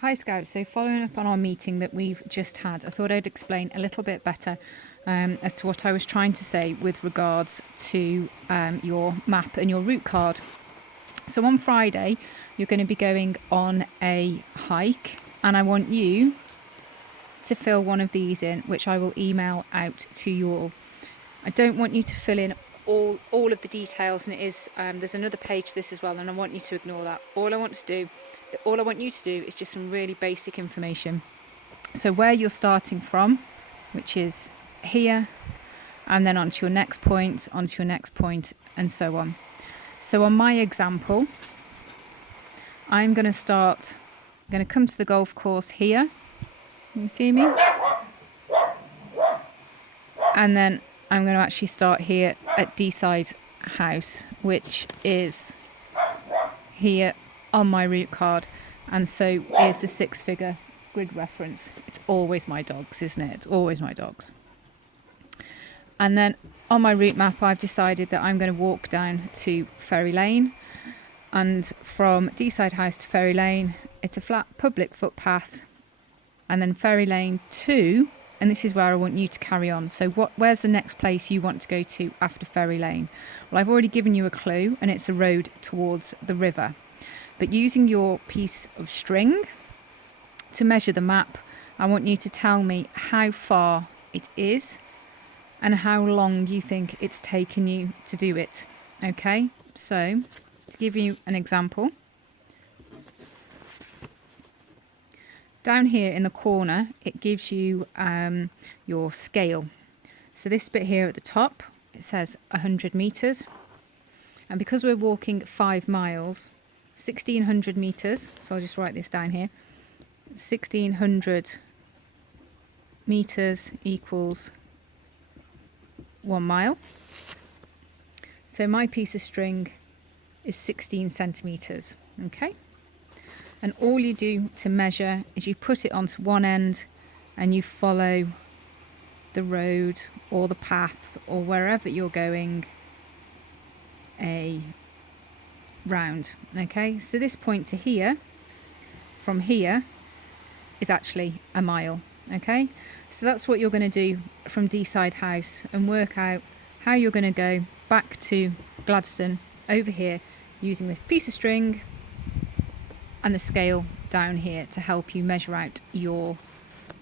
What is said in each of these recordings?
Hi Scout, so following up on our meeting that we've just had, I thought I'd explain a little bit better as to what I was trying to say with regards to your map and your route card. So on Friday, you're going to be going on a hike, and I want you to fill one of these in, which I will email out to you all. I don't want you to fill in all of the details, and it is there's another page to this as well, and I want you to ignore that. All I want you to do is just some really basic information. So where you're starting from, which is here, and then onto your next point, and so on. So on my example, I'm going to come to the golf course here. You see me? And then I'm going to actually start here at Deeside House, which is here on my route card. And so here's the 6-figure grid reference. It's always my dogs, isn't it? It's always my dogs. And then on my route map, I've decided that I'm going to walk down to Ferry Lane. And from Deeside House to Ferry Lane, it's a flat public footpath. And then Ferry Lane 2, and this is where I want you to carry on. So where's the next place you want to go to after Ferry Lane? Well, I've already given you a clue, and it's a road towards the river. But using your piece of string to measure the map, I want you to tell me how far it is and how long you think it's taken you to do it. Okay, so to give you an example, down here in the corner, it gives you your scale. So this bit here at the top, it says 100 metres. And because we're walking 5 miles, 1,600 metres, so I'll just write this down here, 1,600 metres equals 1 mile. So my piece of string is 16 centimetres, okay? And all you do to measure is you put it onto one end and you follow the road or the path or wherever you're going round, okay? So this point to here, from here, is actually a mile, okay? So that's what you're going to do from Deeside House and work out how you're going to go back to Gladstone over here using this piece of string and the scale down here to help you measure out your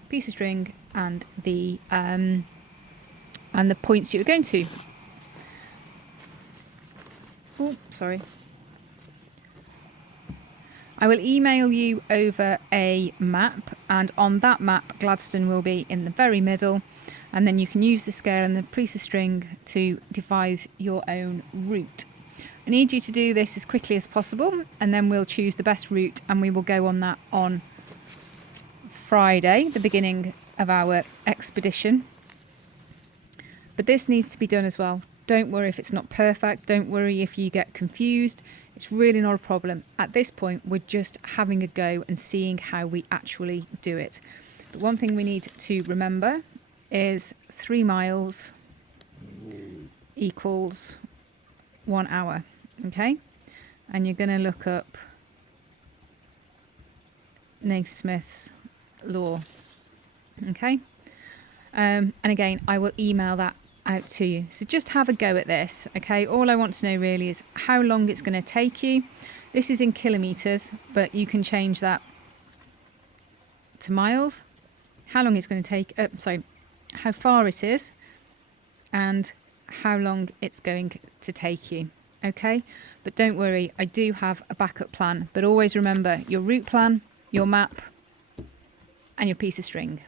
piece of string and the points you're going to. Oh, sorry. I will email you over a map, and on that map Gladstone will be in the very middle, and then you can use the scale and the piece of string to devise your own route. I need you to do this as quickly as possible, and then we'll choose the best route and we will go on that on Friday, the beginning of our expedition. But this needs to be done as well. Don't worry if it's not perfect. Don't worry if you get confused. It's really not a problem. At this point, we're just having a go and seeing how we actually do it. But one thing we need to remember is 3 miles equals 1 hour, okay? And you're going to look up Naismith's law, okay? And again, I will email that out to you. So just have a go at this, okay? All I want to know really is how long it's going to take you. This is in kilometres, but you can change that to miles. How long it's going to take, how far it is, and how long it's going to take you, okay? But don't worry, I do have a backup plan. But always remember your route plan, your map, and your piece of string.